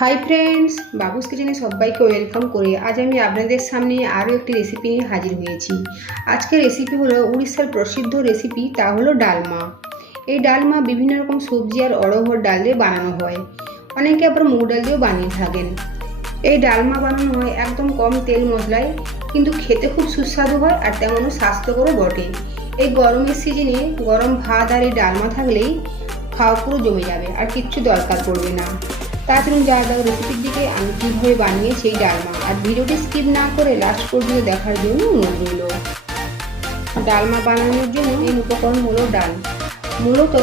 Hi friends, বাবুস কিচেনে সবাইকে welcome করে আজ আমি আপনাদের সামনে আরও একটি রেসিপি নিয়ে হাজির হয়েছি। আজকের রেসিপি হলো উড়িষ্যার প্রসিদ্ধ রেসিপি, তা হলো ডালমা। এই ডালমা বিভিন্ন রকম সবজি আর অড়হর ডাল দিয়ে বানানো হয়। অনেকে আবার মুগ ডাল দিয়েও বানিয়ে থাকেন। এই ডালমা বানানো হয় একদম কম তেল মশলায়, কিন্তু খেতে খুব সুস্বাদু হয় আর তেমনও স্বাস্থ্যকরও বটে। এই গরমের সিজনে গরম ভাত আর এই ডালমা থাকলেই খাওয়া পুরো জমে যাবে, আর কিচ্ছু দরকার পড়বে না। তাছাড়া যারা রেসিপির দিকে আমি কীভাবে বানিয়েছি এই ডালমা, আর ভিডিওটি স্কিপ না করে লাস্ট পর্যন্ত দেখার জন্য অনুরোধ রইল। ডালমা বানানোর জন্য এই উপকরণ হলো ডাল। মূলত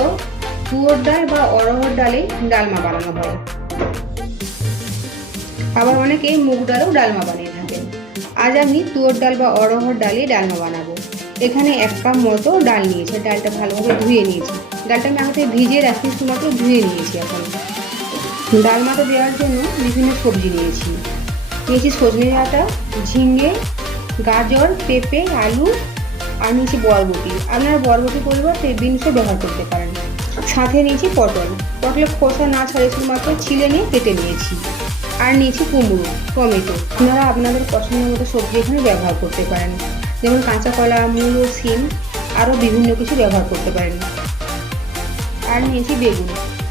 তুয়োর ডাল বা অড়হর ডালে ডালমা বানানো হয়, আবার অনেকে মুগ ডালেও ডালমা বানিয়ে থাকেন। আজ আমি তুয়োর ডাল বা অড়হর ডালে ডালমা বানাবো। এখানে 1 কাপ মতো ডাল নিয়েছি, ডালটা ভালোভাবে ধুয়ে নিয়েছি। ডালটা আমি আগে ভিজিয়ে রাখি, শুধুমাত্র ধুয়ে নিয়েছি। এখন ডালমাটা দেওয়ার জন্য বিভিন্ন সবজি নিয়েছি সজনে ডাঁটা, ঝিঙে, গাজর, পেঁপে, আলু, আর নিয়েছি বরবটি। আপনারা বরবটি পরিবর্তে বিনসও ব্যবহার করতে পারেন। সাথে নিয়েছি পটলের খোসা না ছাড়িয়ে শুধুমাত্র ছিলে নিয়ে কেটে নিয়েছি। আর নিয়েছি কুমড়ো, টমেটো। আপনারা আপনাদের পছন্দ মতো সবজি এখানে ব্যবহার করতে পারেন, যেমন কাঁচা কলা, মূলো, শিম, আরও বিভিন্ন কিছু ব্যবহার করতে পারেন। আর নিয়েছি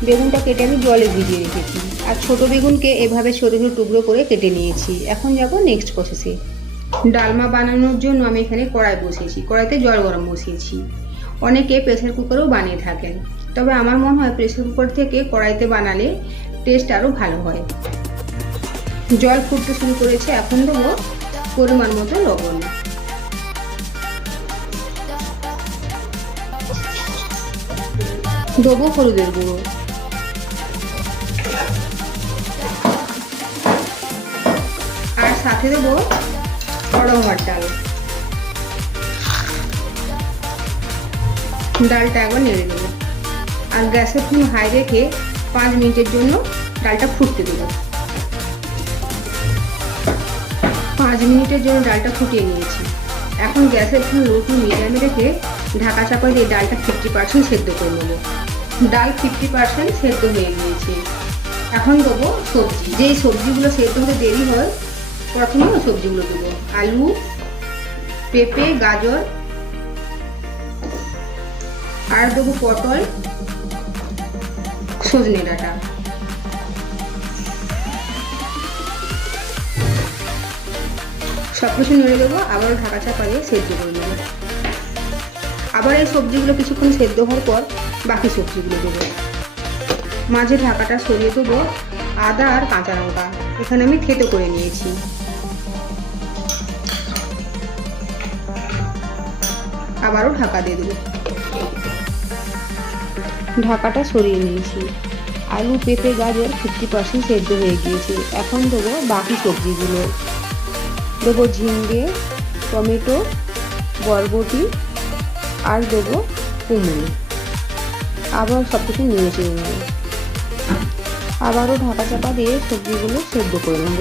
বেগুনটা কেটে আমি জলে ভিজিয়ে রেখেছি। আর ছোট বেগুনকে এভাবে ছোটো ছোটো টুকরো করে কেটে নিয়েছি। এখন যাব নেক্সট প্রসেসে। ডালমা বানানোর জন্য আমি এখানে কড়াই বসিয়েছি, কড়াইতে জল গরম বসিয়েছি। অনেকে প্রেসার কুকারেও বানিয়ে থাকেন, তবে আমার মনে হয় প্রেসার কুকার থেকে কড়াইতে বানালে টেস্ট আরও ভালো হয়। জল ফুটতে শুরু করেছে, এখন দেবো পরিমাণ মতো লবণ। দেবো হলুদের গুঁড়ো, আর সাথে দেবো অড়হর ডাল। ডালটা একবার নেড়ে দেবো, আর গ্যাসের ফ্লেম হাই রেখে 5 মিনিটের জন্য ডালটা ফুটতে দেবো। 5 মিনিটের জন্য ডালটা ফুটিয়ে নিয়েছি। এখন গ্যাসের ফ্লেম লো টু মিডিয়ামে রেখে ঢাকা চাপা দিয়ে ডালটা 50% সেদ্ধ করে নেবো। ডাল 50% সেদ্ধ হয়ে গিয়েছে। এখন দেবো সবজি। যেই সবজিগুলো সেদ্ধ হতে দেরি হয়, প্রথমে ওই সবজিগুলো দেবো। আলু, পেঁপে, গাজর, আর দেবো পটল, সজনে ডাঁটা। সব কিছু নেড়ে দেবো, আবারও ঢাকা চাপা দিয়ে সেদ্ধ করে নেবো। আবার এই সবজিগুলো কিছুক্ষণ সেদ্ধ হওয়ার পর বাকি সবজিগুলো দেবো। মাঝে ঢাকাটা সরিয়ে দেবো আদা আর কাঁচা লঙ্কা, এখানে আমি থেতো করে নিয়েছি। আবারও ঢাকা দিয়ে দেবো। ঢাকাটা সরিয়ে নিয়েছি। আলু, পেঁপে, গাজর 50% সেদ্ধ হয়ে গিয়েছে। এখন দেবো বাকি সবজিগুলো। দেবো ঝিঙে, টমেটো, বরবটি, আর দেবো কুমড়ো। আবার সব কিছু নেড়ে চেড়ে নেব। আবারও ঢাকা চাপা দিয়ে সবজিগুলো সেদ্ধ করে নেব।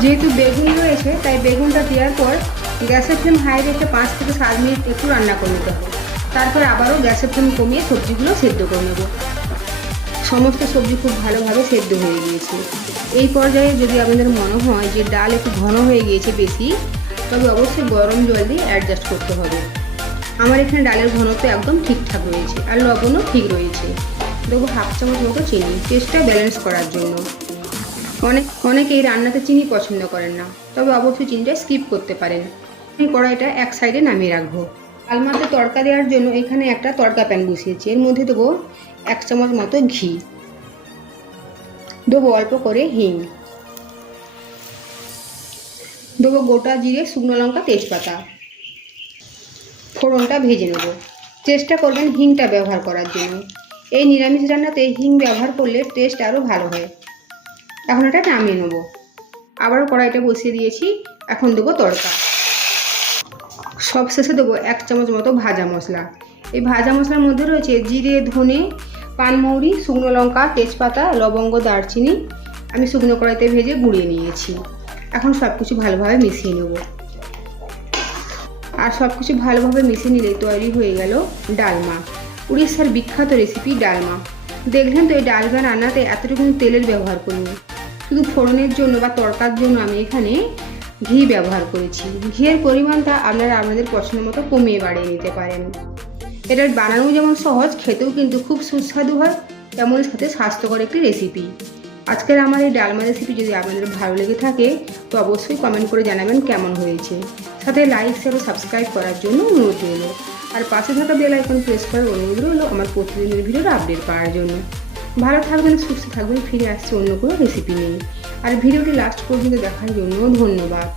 যেহেতু বেগুন রয়েছে, তাই বেগুনটা দেওয়ার পর গ্যাসের ফ্লেম হাই রেখে 5 থেকে 7 মিনিট একটু রান্না করে নিতে হবে। তারপর আবারও গ্যাসের ফ্লেম কমিয়ে সবজিগুলো সেদ্ধ করে নেব। সমস্ত সবজি খুব ভালোভাবে সেদ্ধ হয়ে গিয়েছে। এই পর্যায়ে যদি আপনাদের মনে হয় যে ডাল একটু ঘন হয়ে গিয়েছে বেশি, তবে অবশ্যই গরম জল দিয়ে অ্যাডজাস্ট করতে হবে। আমার এখানে ডালের ঘনত্ব একদম ঠিকঠাক রয়েছে, আর লবণও ঠিক রয়েছে। দেবো 1/2 চামচ মতো চিনি, টেস্টটা ব্যালেন্স করার জন্য। অনেকে এই রান্নাতে চিনি পছন্দ করেন না, তবে অবশ্যই চিনিটা স্কিপ করতে পারেন। এই কড়াইটা এক সাইডে নামিয়ে রাখবো। ডালমাতে তড়কা দেওয়ার জন্য এখানে একটা তড়কা প্যান বসিয়েছি। এর মধ্যে দেবো 1 চামচ মতো ঘি, দেবো অল্প করে হিং, দেবো গোটা জিরে, শুকনো লঙ্কা, তেজপাতা। ফোড়নটা ভেজে নেব। চেষ্টা করবেন হিংটা ব্যবহার করার জন্য। এই নিরামিষ রান্নাতে হিং ব্যবহার করলে টেস্ট আরও ভালো হয়। এখন এটা নামিয়ে নেব। আবারও কড়াইটা বসিয়ে দিয়েছি। এখন দেবো তড়কা। সব শেষে দেবো 1 চামচ মতো ভাজা মশলা। এই ভাজা মশলার মধ্যে রয়েছে জিরে, ধনে, পানমৌরি, শুকনো লঙ্কা, তেজপাতা, লবঙ্গ, দারচিনি। আমি শুকনো কড়াইতে ভেজে গুঁড়িয়ে নিয়েছি। এখন সব কিছু ভালোভাবে মিশিয়ে নেব। আর সব কিছু ভালোভাবে মিশিয়ে নিলে তৈরি হয়ে গেল ডালমা, উড়িষ্যার বিখ্যাত রেসিপি ডালমা। দেখলেন তো এই ডালমা রান্নাতে এতটুকু তেলের ব্যবহার করিনি, শুধু ফোড়নের জন্য বা তড়কার জন্য আমি এখানে ঘি ব্যবহার করেছি। ঘিয়ের পরিমাণটা আপনারা আপনাদের পছন্দ মতো কমিয়ে বাড়িয়ে নিতে পারেন। এটার বানানো যেমন সহজ, খেতেও কিন্তু খুব সুস্বাদু হয়, তেমন সাথে স্বাস্থ্যকর একটি রেসিপি। আজকের আমার এই ডালমা রেসিপি যদি আপনাদের ভালো লেগে থাকে তো অবশ্যই কমেন্ট করে জানাবেন কেমন হয়েছে। সাথে লাইক, শেয়ার ও সাবস্ক্রাইব করার জন্য অনুরোধ রইল। আর পাশে থাকা বেল আইকন প্রেস করার অনুরোধ রইল আমার প্রতিদিনের ভিডিওর আপডেট পাওয়ার জন্য। ভালো থাকবেন, সুস্থ থাকবেন, ফিরে আসছে অন্য কোনো রেসিপি নিয়ে। আর ভিডিওটি লাস্ট পর্যন্ত দেখার জন্য ধন্যবাদ।